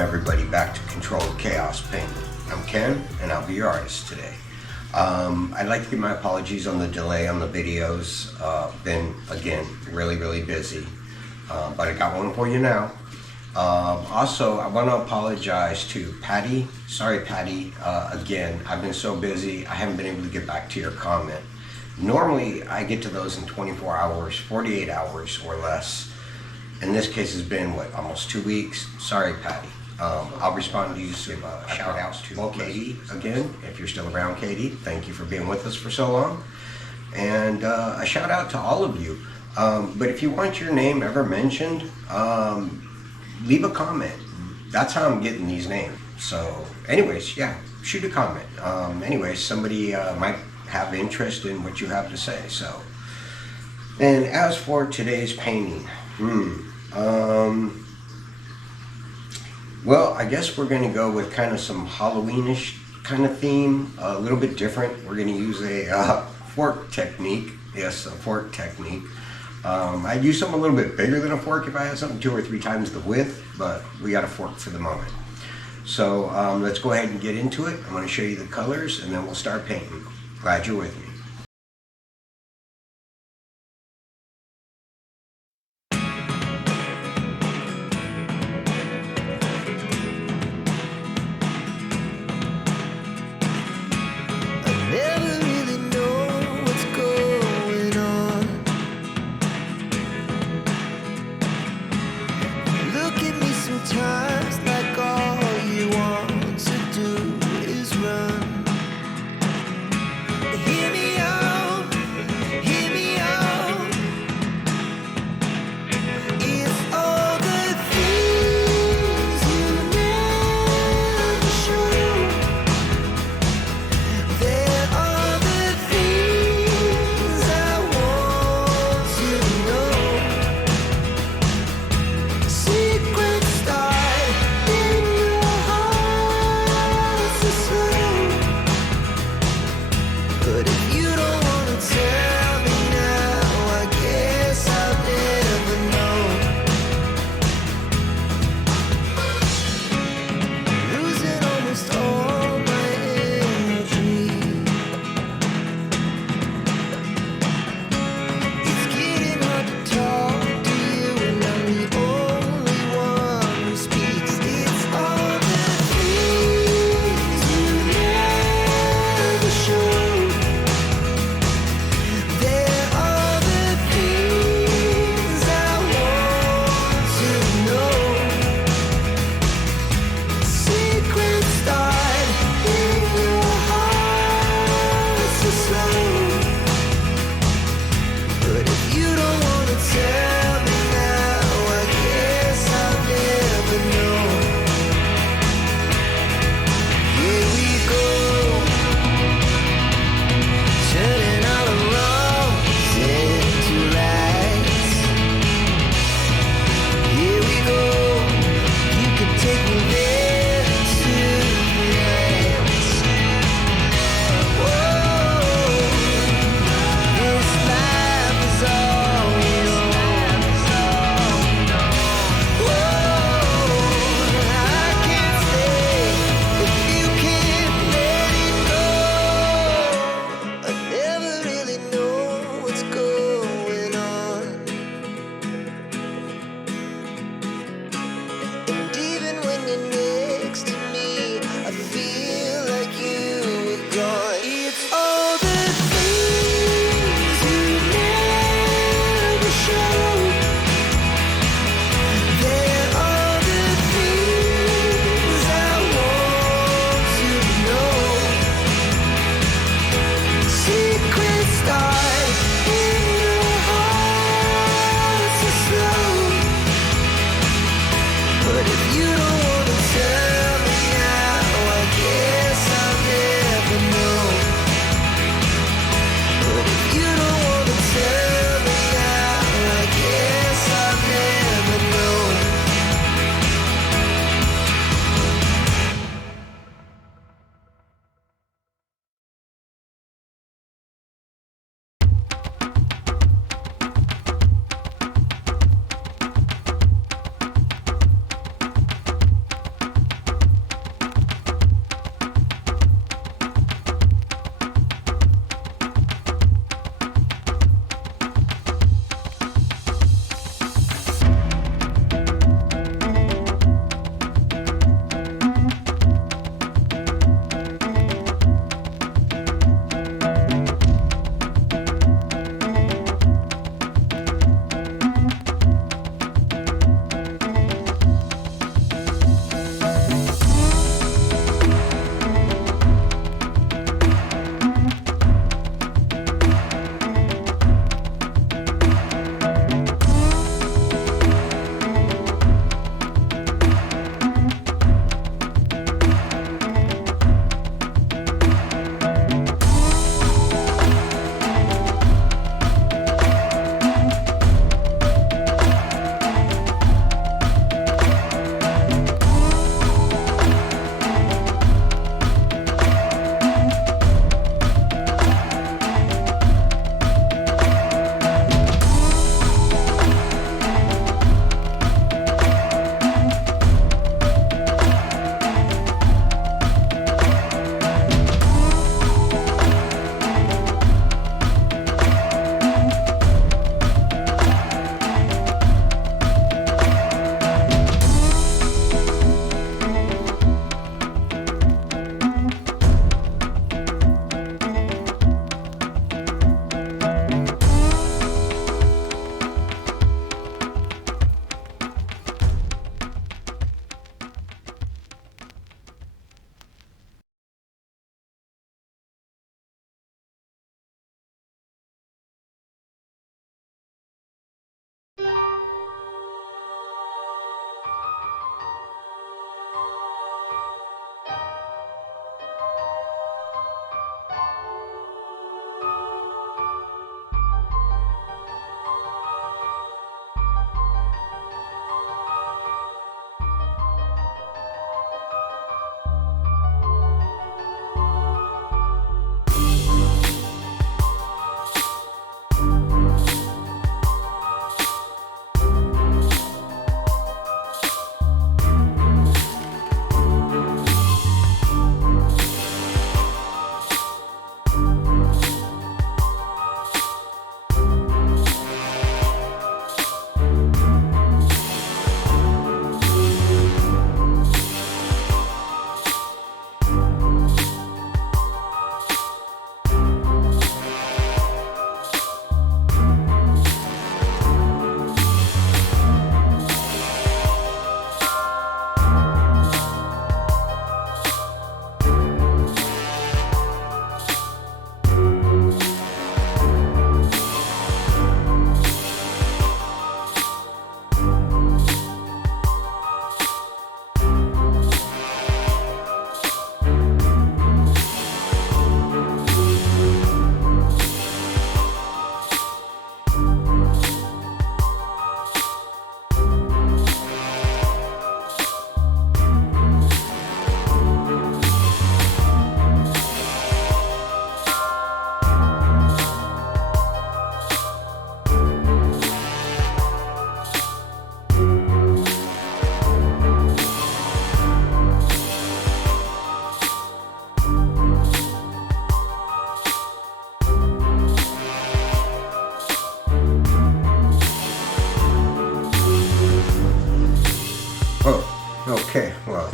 everybody back to Controlled Chaos Painting. I'm Ken, and I'll be your artist today. I'd like to give my apologies on the delay on the videos. Been, again, really busy, but I got one for you now. Also, I want to apologize to Patty. Sorry, Patty. Again, I've been so busy, I haven't been able to get back to your comment. Normally, I get to those in 24 hours, 48 hours or less. In this case, it's been, what, almost 2 weeks? Sorry, Patty. I'll respond to you soon. Shout out to Katie again, if you're still around, Katie. Thank you for being with us for so long. And a shout out to all of you. But if you want your name ever mentioned, leave a comment. That's how I'm getting these names. So anyways, yeah, shoot a comment. Anyways, somebody might have interest in what you have to say. So, and as for today's painting, well, I guess we're going to go with kind of some Halloweenish kind of theme, a little bit different. We're going to use a fork technique. Yes, a fork technique. I'd use something a little bit bigger than a fork if I had something 2 or 3 times the width, but we got a fork for the moment. So let's go ahead and get into it. I'm going to show you the colors and then we'll start painting. Glad you're with me. Sometimes like all you want to do is run. Hear me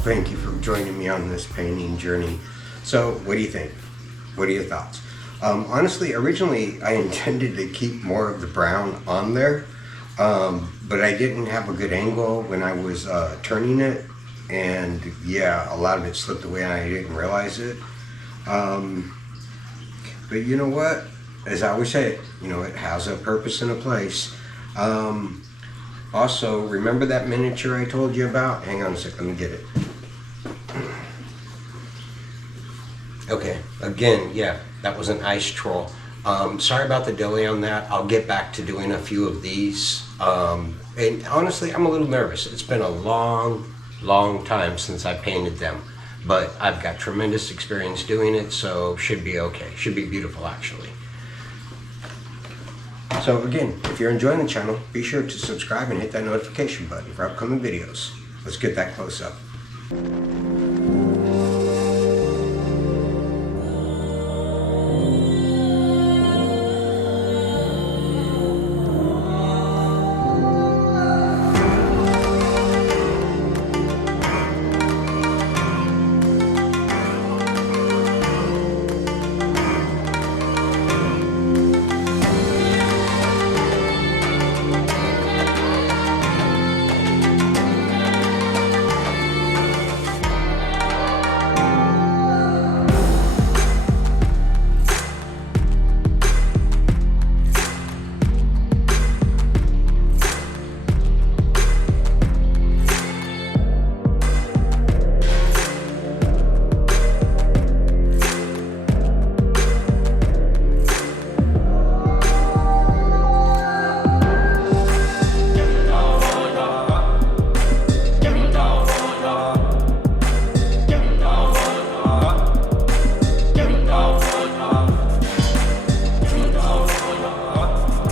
thank you for joining me on this painting journey. So, what do you think? What are your thoughts? Honestly, originally I intended to keep more of the brown on there, but I didn't have a good angle when I was turning it, and yeah, a lot of it slipped away and I didn't realize it. But you know what? As I always say, you know, it has a purpose and a place. Also, remember that miniature I told you about? Hang on a sec, let me get it. Okay, again, yeah, that was an ice troll. Sorry about the delay on that. I'll get back to doing a few of these. And honestly, I'm a little nervous. It's been a long time since I painted them. But I've got tremendous experience doing it, so should be okay. Should be beautiful, actually. So again, if you're enjoying the channel, be sure to subscribe and hit that notification button for upcoming videos. Let's get that close up.